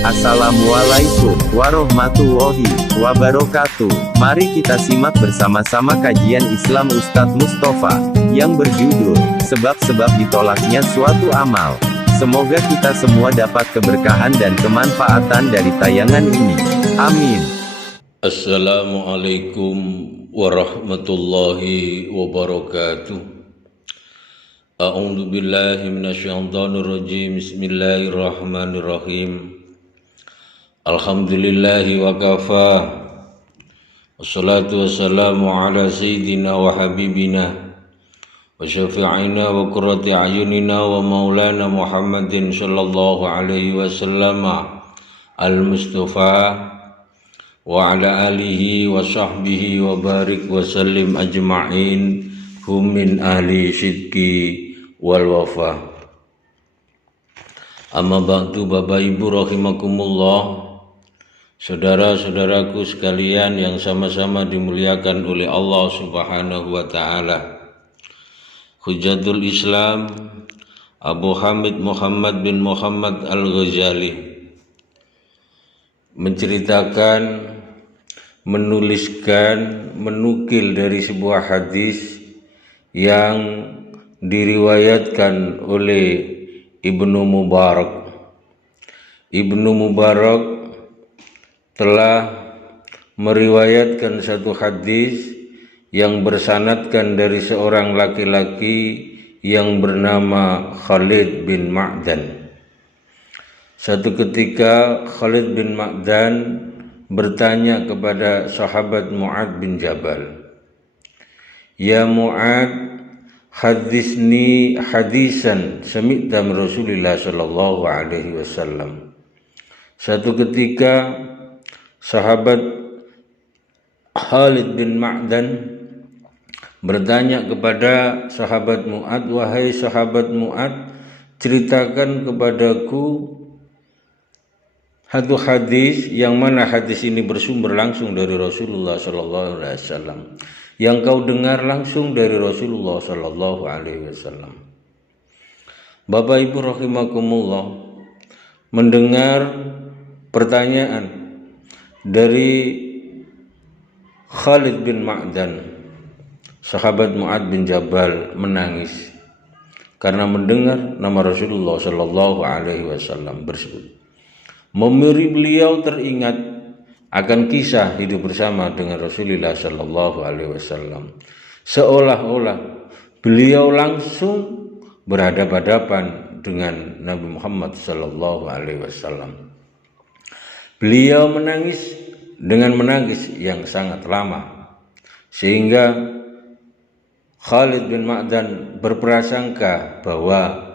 Assalamualaikum warahmatullahi wabarakatuh. Mari kita simak bersama-sama kajian Islam Ustadz Mustafa, yang berjudul, Sebab-sebab ditolaknya suatu amal. Semoga kita semua dapat keberkahan dan kemanfaatan dari tayangan ini. Amin. Assalamualaikum warahmatullahi wabarakatuh. A'udzu billahi minasyaitonir rajim. Bismillahirrahmanirrahim. Alhamdulillahi wa kafa. Wassalatu wassalamu ala sayyidina wa habibina wa syafi'ina wa qurrati ayunina wa maulana Muhammadin sallallahu alaihi wasallam al-Mustafa wa ala alihi wa sahbihi wa barik wa sallim ajma'in hum min ahli sidqi wal wafa. Amma ba'du, Bapak Ibu rahimakumullah, saudara-saudaraku sekalian yang sama-sama dimuliakan oleh Allah Subhanahu wa taala. Hujatul Islam Abu Hamid Muhammad bin Muhammad Al-Ghazali menceritakan, menuliskan, menukil dari sebuah hadis yang diriwayatkan oleh Ibnu Mubarak. Ibnu Mubarak telah meriwayatkan satu hadis yang bersanadkan dari seorang laki-laki yang bernama Khalid bin Ma'dan. Satu ketika Khalid bin Ma'dan bertanya kepada sahabat Mu'ad bin Jabal, "Ya Mu'ad, hadisni hadisan sami'ta min Rasulillah sallallahu alaihi wasallam." Satu ketika sahabat Khalid bin Ma'dan bertanya kepada sahabat Mu'ad, "Wahai sahabat Mu'ad, ceritakan kepadaku satu hadis yang mana hadis ini bersumber langsung dari Rasulullah sallallahu alaihi wasallam, yang kau dengar langsung dari Rasulullah sallallahu alaihi wasallam." Bapak Ibu rahimakumullah, mendengar pertanyaan dari Khalid bin Ma'dan, sahabat Mu'ad bin Jabal menangis karena mendengar nama Rasulullah sallallahu alaihi wasallam bersebut. Memori beliau teringat akan kisah hidup bersama dengan Rasulullah sallallahu alaihi wasallam, seolah-olah beliau langsung berhadapan-hadapan dengan Nabi Muhammad sallallahu alaihi wasallam. Beliau menangis dengan menangis yang sangat lama, sehingga Khalid bin Ma'dan berprasangka bahwa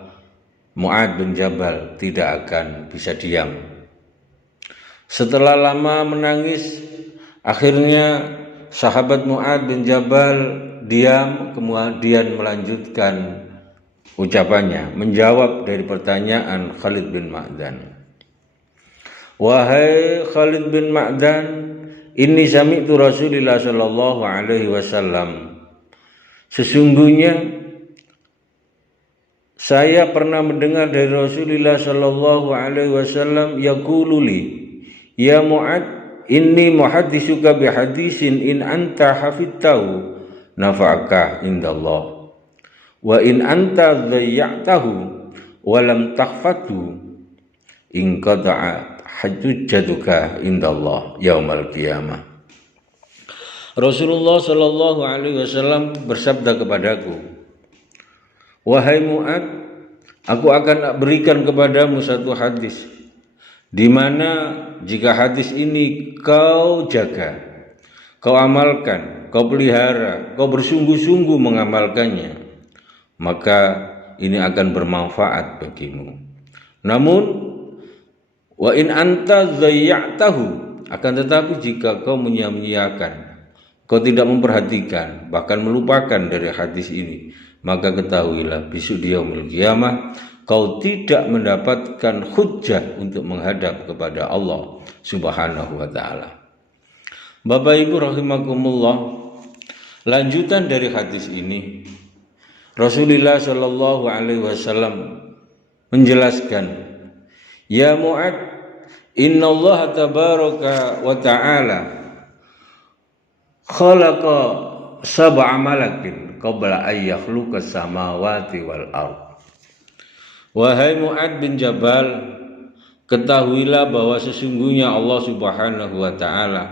Mu'ad bin Jabal tidak akan bisa diam. Setelah lama menangis, akhirnya sahabat Mu'ad bin Jabal diam, kemudian melanjutkan ucapannya, menjawab dari pertanyaan Khalid bin Ma'dan. "Wahai Khalid bin Ma'dan, inni sami'tu Rasulillah sallallahu alaihi wasallam. Sesungguhnya saya pernah mendengar dari Rasulullah sallallahu alaihi wasallam yaqulu li, ya Mu'ad, inni muhadditsuka bihadisin in anta hafidtahu nafa'aka indallah, wa in anta dhayya'tahu wa lam takhfatu in qata'a hujjatuka indallah yaumal qiyamah." Rasulullah sallallahu alaihi wasallam bersabda kepadaku, "Wahai Mu'ad, aku akan berikan kepadamu satu hadis, di mana jika hadis ini kau jaga, kau amalkan, kau pelihara, kau bersungguh-sungguh mengamalkannya, maka ini akan bermanfaat bagimu. Namun wa in anta dhayya'tahu, akan tetapi jika kau menyia-nyiakan, kau tidak memperhatikan, bahkan melupakan dari hadis ini, maka ketahuilah besok di yaumil qiyamah kau tidak mendapatkan hujjah untuk menghadap kepada Allah Subhanahu wa taala." Bapak Ibu rahimakumullah, lanjutan dari hadis ini, Rasulullah sallallahu alaihi wasallam menjelaskan, "Ya Mu'ad, Innallaha tabaraka wa ta'ala khalaqa sab'a malakin qabla an yakhluqa samawati wal ard. Wahai Mu'ad bin Jabal, ketahuilah bahwa sesungguhnya Allah Subhanahu wa ta'ala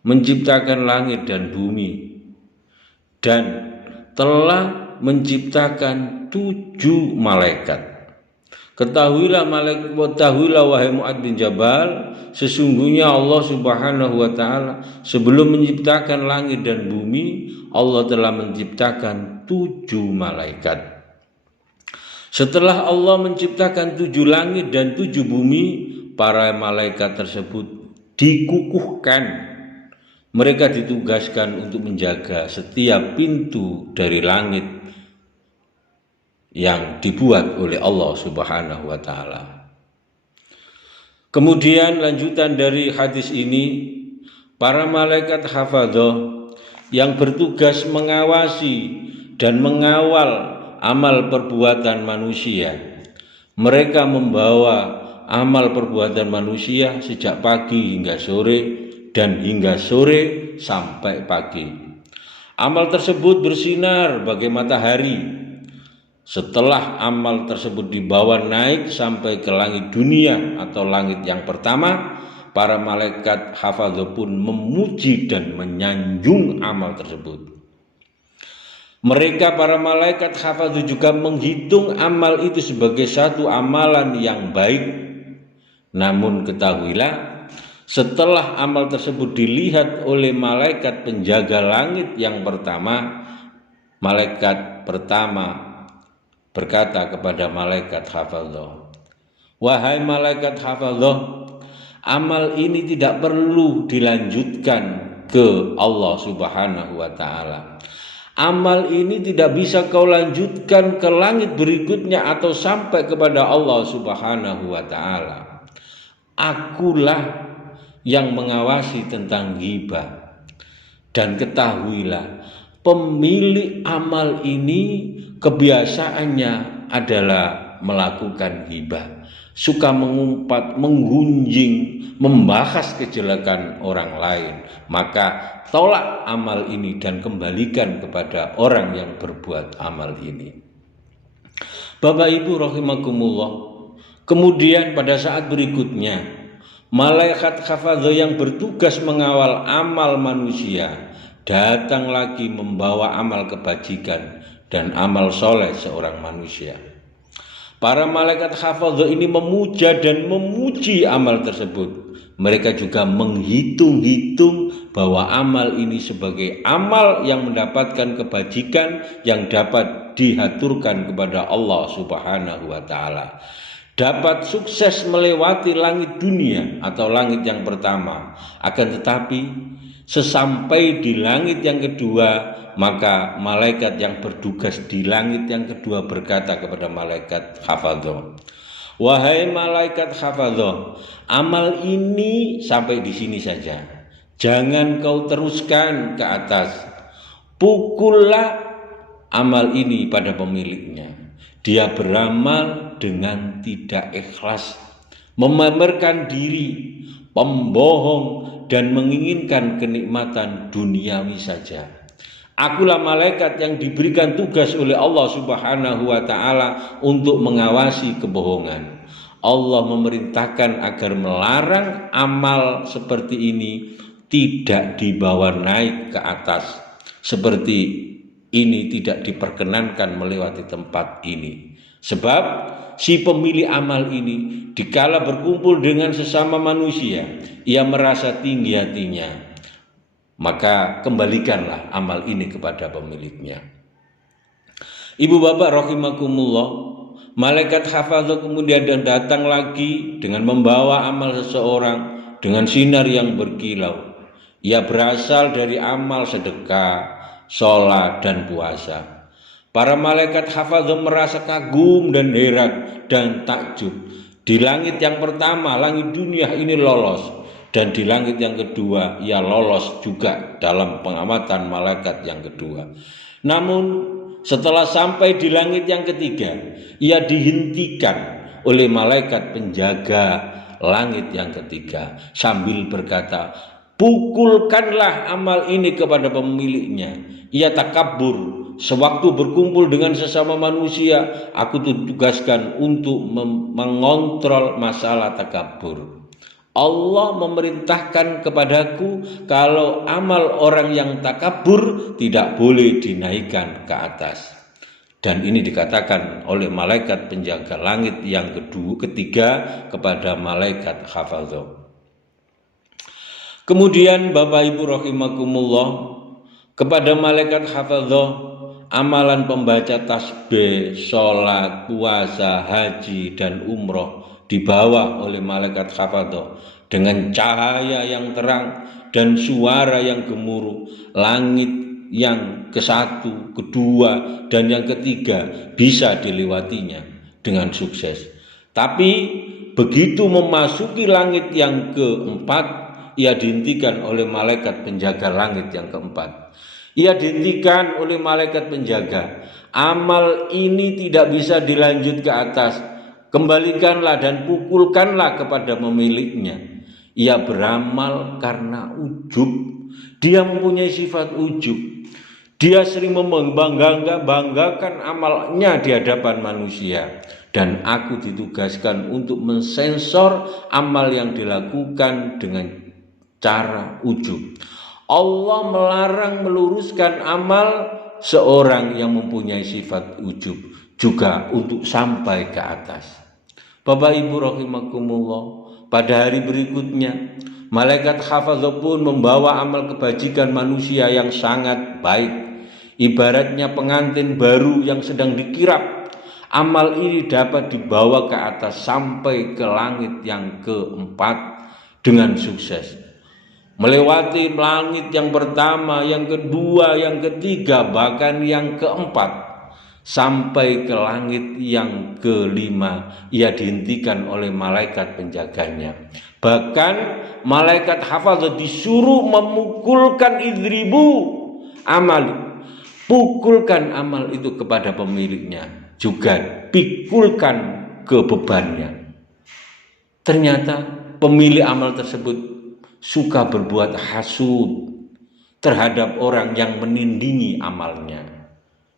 menciptakan langit dan bumi dan telah menciptakan 7 malaikat. Ketahuilah wahai Mu'ad bin Jabal, sesungguhnya Allah Subhanahu wa ta'ala sebelum menciptakan langit dan bumi, Allah telah menciptakan 7 malaikat. Setelah Allah menciptakan 7 langit dan 7 bumi, para malaikat tersebut dikukuhkan. Mereka ditugaskan untuk menjaga setiap pintu dari langit yang dibuat oleh Allah Subhanahu wa ta'ala. Kemudian lanjutan dari hadis ini, para malaikat hafadzah yang bertugas mengawasi dan mengawal amal perbuatan manusia. Mereka membawa amal perbuatan manusia sejak pagi hingga sore dan hingga sore sampai pagi. Amal tersebut bersinar bagai matahari. Setelah amal tersebut dibawa naik sampai ke langit dunia atau langit yang pertama, para malaikat hafadzah pun memuji dan menyanjung amal tersebut. Mereka para malaikat hafadzah juga menghitung amal itu sebagai satu amalan yang baik. Namun ketahuilah, setelah amal tersebut dilihat oleh malaikat penjaga langit yang pertama, malaikat pertama berkata kepada malaikat hafadzah, "Wahai malaikat hafadzah, amal ini tidak perlu dilanjutkan ke Allah Subhanahu wa ta'ala. Amal ini tidak bisa kau lanjutkan ke langit berikutnya atau sampai kepada Allah Subhanahu wa ta'ala. Akulah yang mengawasi tentang ghibah. Dan ketahuilah, pemilik amal ini kebiasaannya adalah melakukan ghibah, suka mengumpat, menggunjing, membahas kejelekan orang lain. Maka tolak amal ini dan kembalikan kepada orang yang berbuat amal ini." Bapak Ibu rahimakumullah, kemudian pada saat berikutnya, malaikat hafadzah yang bertugas mengawal amal manusia datang lagi membawa amal kebajikan dan amal soleh seorang manusia. Para malaikat hafadzah ini memuja dan memuji amal tersebut. Mereka juga menghitung-hitung bahwa amal ini sebagai amal yang mendapatkan kebajikan yang dapat dihaturkan kepada Allah Subhanahu wa ta'ala. Dapat sukses melewati langit dunia atau langit yang pertama. Akan tetapi sesampai di langit yang kedua, maka malaikat yang bertugas di langit yang kedua berkata kepada malaikat hafadzah, "Wahai malaikat hafadzah, amal ini sampai di sini saja. Jangan kau teruskan ke atas. Pukullah amal ini pada pemiliknya. Dia beramal dengan tidak ikhlas, memamerkan diri, pembohong, dan menginginkan kenikmatan duniawi saja. Akulah malaikat yang diberikan tugas oleh Allah Subhanahu wa ta'ala untuk mengawasi kebohongan. Allah memerintahkan agar melarang amal seperti ini tidak dibawa naik ke atas. Seperti ini tidak diperkenankan melewati tempat ini. Sebab si pemilik amal ini dikala berkumpul dengan sesama manusia, ia merasa tinggi hatinya. Maka kembalikanlah amal ini kepada pemiliknya." Ibu bapak rahimakumullah, malaikat hafadzah kemudian datang lagi dengan membawa amal seseorang dengan sinar yang berkilau. Ia berasal dari amal sedekah, sholat, dan puasa. Para malaikat hafadzah merasa kagum dan heran dan takjub. Di langit yang pertama, langit dunia ini lolos. Dan di langit yang kedua, ia lolos juga dalam pengamatan malaikat yang kedua. Namun setelah sampai di langit yang ketiga, ia dihentikan oleh malaikat penjaga langit yang ketiga sambil berkata, pukulkanlah amal ini kepada pemiliknya. Ia takabur. Sewaktu berkumpul dengan sesama manusia, aku tugaskan untuk mengontrol masalah takabur. Allah memerintahkan kepadaku kalau amal orang yang takabur tidak boleh dinaikkan ke atas. Dan ini dikatakan oleh malaikat penjaga langit yang ketiga kepada malaikat hafadzah. Kemudian Bapak Ibu rahimakumullah, kepada malaikat hafadzah amalan pembaca tasbih, sholat, puasa, haji, dan umroh dibawa oleh malaikat hafadzah dengan cahaya yang terang dan suara yang gemuruh. Langit yang ke-1, kedua, dan yang ketiga bisa dilewatinya dengan sukses. Tapi begitu memasuki langit yang keempat, ia dihentikan oleh malaikat penjaga langit yang keempat. Ia dihentikan oleh malaikat penjaga. Amal ini tidak bisa dilanjut ke atas. Kembalikanlah dan pukulkanlah kepada pemiliknya. Ia beramal karena ujub. Dia mempunyai sifat ujub. Dia sering membanggakan amalnya di hadapan manusia. Dan aku ditugaskan untuk mensensor amal yang dilakukan dengan cara ujub. Allah melarang meluruskan amal seorang yang mempunyai sifat ujub juga untuk sampai ke atas. Bapak Ibu rahimakumullah, pada hari berikutnya malaikat hafadzah pun membawa amal kebajikan manusia yang sangat baik. Ibaratnya pengantin baru yang sedang dikirap. Amal ini dapat dibawa ke atas sampai ke langit yang keempat dengan sukses. Melewati langit yang pertama, yang kedua, yang ketiga, bahkan yang keempat, sampai ke langit yang kelima. Ia dihentikan oleh malaikat penjaganya. Bahkan malaikat hafadzah disuruh memukulkan idribu amal. Pukulkan amal itu kepada pemiliknya, juga pikulkan ke bebannya. Ternyata pemilik amal tersebut suka berbuat hasud terhadap orang yang menindingi amalnya.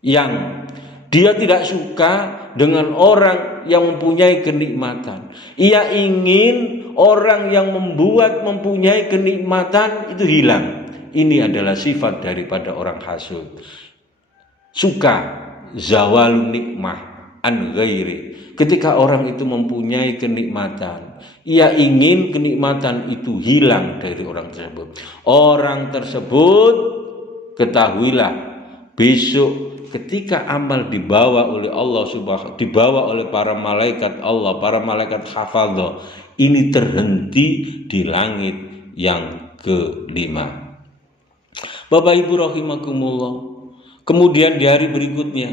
Yang dia tidak suka dengan orang yang mempunyai kenikmatan. Ia ingin orang yang mempunyai kenikmatan itu hilang. Ini adalah sifat daripada orang hasud. Suka zawalun nikmah an ghairi. Ketika orang itu mempunyai kenikmatan, ia ingin kenikmatan itu hilang dari orang tersebut. Orang tersebut, ketahuilah, besok ketika amal dibawa oleh Allah Subhanahu, dibawa oleh para malaikat Allah, para malaikat hafadzah, ini terhenti di langit yang kelima. Bapak Ibu rahimakumullah. Kemudian di hari berikutnya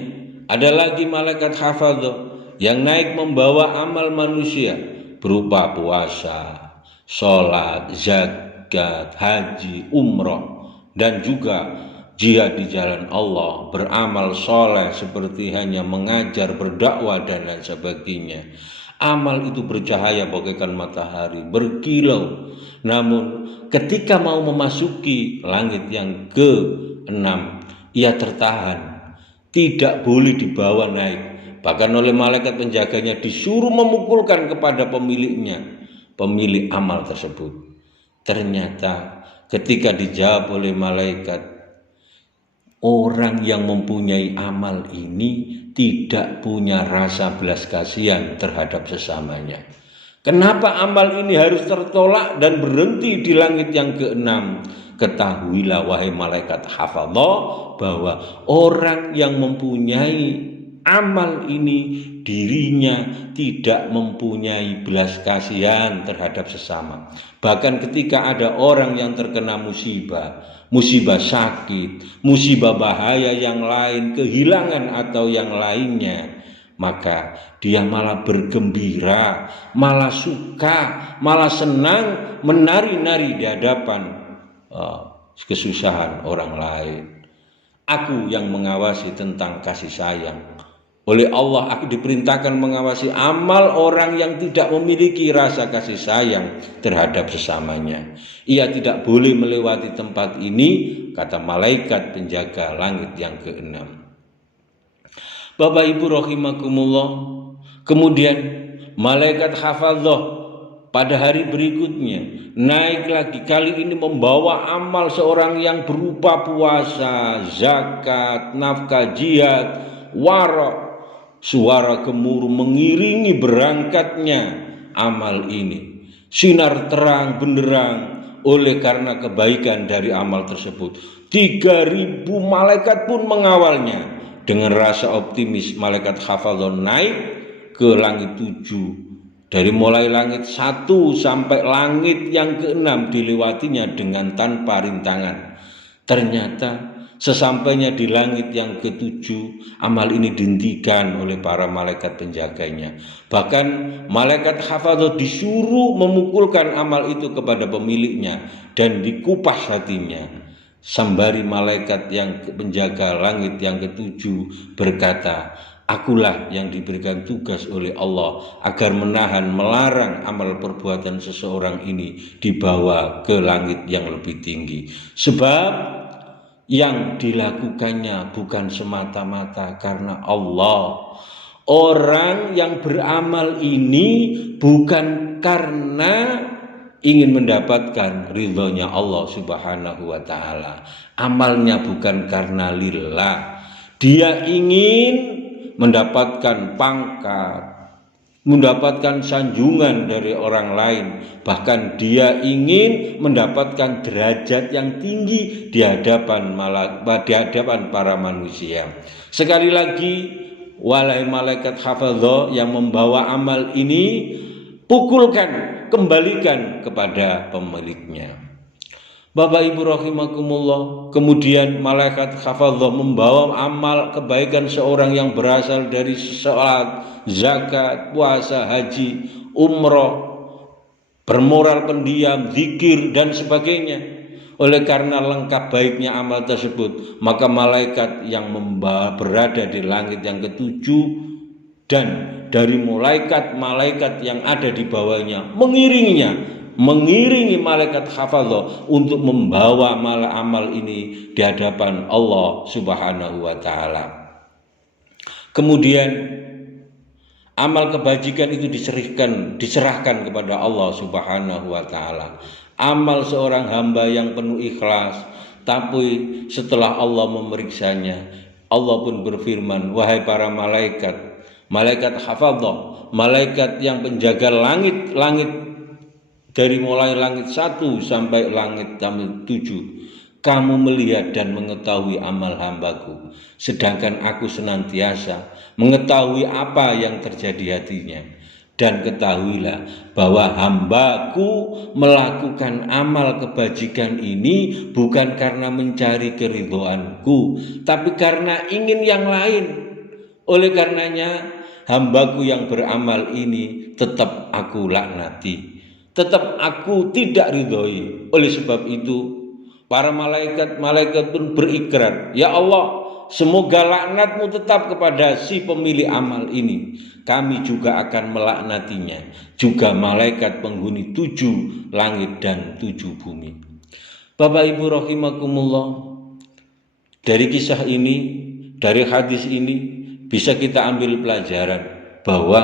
ada lagi malaikat hafadzah yang naik membawa amal manusia berupa puasa, sholat, zakat, haji, umroh, dan juga jihad di jalan Allah, beramal soleh seperti hanya mengajar, berdakwah, dan lain sebagainya. Amal itu bercahaya bagaikan matahari, berkilau. Namun ketika mau memasuki langit yang ke-6, ia tertahan, tidak boleh dibawa naik. Bahkan oleh malaikat penjaganya disuruh memukulkan kepada pemiliknya, pemilik amal tersebut. Ternyata ketika dijawab oleh malaikat, orang yang mempunyai amal ini tidak punya rasa belas kasihan terhadap sesamanya. Kenapa amal ini harus tertolak dan berhenti di langit yang ke-6? Ketahuilah wahai malaikat hafadzah bahwa orang yang mempunyai amal ini dirinya tidak mempunyai belas kasihan terhadap sesama. Bahkan ketika ada orang yang terkena musibah sakit, musibah bahaya yang lain, kehilangan atau yang lainnya, maka dia malah bergembira, malah suka, malah senang menari-nari di hadapan kesusahan orang lain. Aku yang mengawasi tentang kasih sayang. Oleh Allah aku diperintahkan mengawasi amal orang yang tidak memiliki rasa kasih sayang terhadap sesamanya. Ia tidak boleh melewati tempat ini, kata malaikat penjaga langit yang keenam. Bapak Ibu rahimakumullah, kemudian malaikat hafadzah pada hari berikutnya naik lagi, kali ini membawa amal seorang yang berupa puasa, zakat, nafkah jihad, wara. Suara gemuruh mengiringi berangkatnya amal ini. Sinar terang benderang oleh karena kebaikan dari amal tersebut. 3.000 malaikat pun mengawalnya. Dengan rasa optimis malaikat hafadzah naik ke langit 7. Dari mulai langit 1 sampai langit yang ke-6 dilewatinya dengan tanpa rintangan. Ternyata sesampainya di langit yang ke-7, amal ini dihentikan oleh para malaikat penjaganya. Bahkan malaikat hafadzah disuruh memukulkan amal itu kepada pemiliknya dan dikupas hatinya. Sambari malaikat yang penjaga langit yang ke-7 berkata, akulah yang diberikan tugas oleh Allah agar menahan, melarang amal perbuatan seseorang ini dibawa ke langit yang lebih tinggi. Sebab yang dilakukannya bukan semata-mata karena Allah. Orang yang beramal ini bukan karena ingin mendapatkan ridhonya Allah Subhanahu wa ta'ala. Amalnya bukan karena lillah. Dia ingin mendapatkan pangkat, mendapatkan sanjungan dari orang lain, bahkan dia ingin mendapatkan derajat yang tinggi di hadapan para manusia. Sekali lagi, wahai malaikat hafadzah yang membawa amal ini, pukulkan, kembalikan kepada pemiliknya. Bapak Ibu rahimakumullah, kemudian malaikat hafadzah membawa amal kebaikan seorang yang berasal dari salat, zakat, puasa, haji, umroh, bermoral pendiam, zikir dan sebagainya. Oleh karena lengkap baiknya amal tersebut, maka malaikat yang berada di langit yang ke-7 dan dari malaikat yang ada di bawahnya mengiringi malaikat hafadzah untuk membawa amal ini di hadapan Allah Subhanahu wa ta'ala. Kemudian amal kebajikan itu diserahkan kepada Allah Subhanahu wa ta'ala. Amal seorang hamba yang penuh ikhlas, tapi setelah Allah memeriksanya, Allah pun berfirman, wahai para malaikat, malaikat hafadzah, malaikat yang penjaga langit dari mulai langit 1 sampai langit 7, kamu melihat dan mengetahui amal hambaku, sedangkan aku senantiasa mengetahui apa yang terjadi hatinya. Dan ketahuilah bahwa hambaku melakukan amal kebajikan ini bukan karena mencari keridhoanku, tapi karena ingin yang lain. Oleh karenanya hambaku yang beramal ini tetap aku laknati, tetap aku tidak ridhoi. Oleh sebab itu para malaikat pun berikrar, ya Allah, semoga laknatmu tetap kepada si pemilik amal ini. Kami juga akan melaknatinya, juga malaikat penghuni 7 langit dan 7 bumi. Bapak Ibu rahimakumullah, dari kisah ini, dari hadis ini bisa kita ambil pelajaran bahwa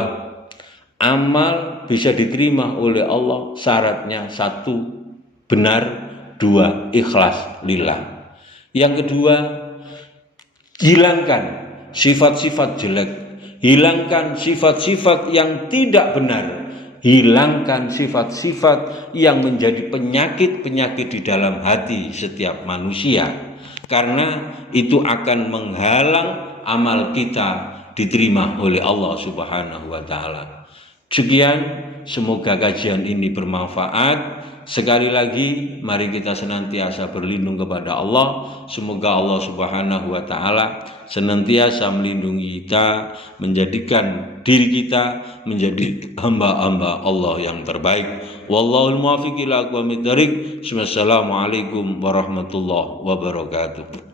amal bisa diterima oleh Allah syaratnya 1, benar, 2, ikhlas lillah. Yang kedua, hilangkan sifat-sifat jelek, hilangkan sifat-sifat yang tidak benar, hilangkan sifat-sifat yang menjadi penyakit-penyakit di dalam hati setiap manusia, karena itu akan menghalang amal kita diterima oleh Allah Subhanahu wa ta'ala. Sekian, semoga kajian ini bermanfaat. Sekali lagi, mari kita senantiasa berlindung kepada Allah. Semoga Allah Subhanahu wa ta'ala senantiasa melindungi kita, menjadikan diri kita menjadi hamba-hamba Allah yang terbaik. Wallahul muwaffiq ila aqwamit thoriq. Wassalamualaikum warahmatullahi wabarakatuh.